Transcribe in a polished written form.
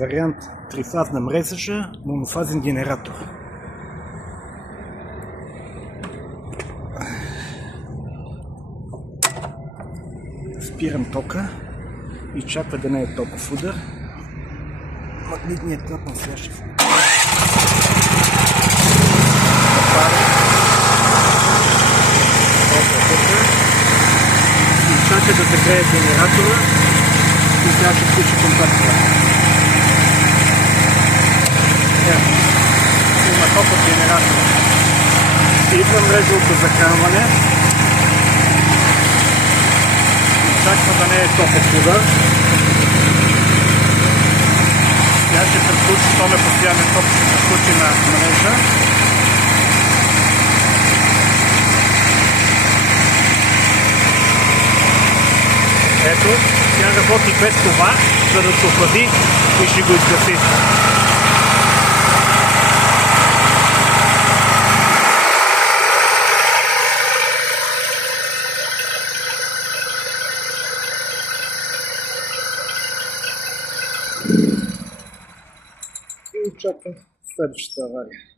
Вариант трифазна мрежа, монофазен генератор. Спирам тока и чаква да не е токов удар. Магнитният клапан сега ще и чака да загрее генератора и сега ще включи контактора. Има ток от генератора. Идва мрежовото захранване. Очаква да не е токов удар. Сега ще прескочи, то ме постоянен ток ще прескочи на мрежа. Ето, тя работи без това, за да се охлади и ще го изгаси. И очаквам следващата авария.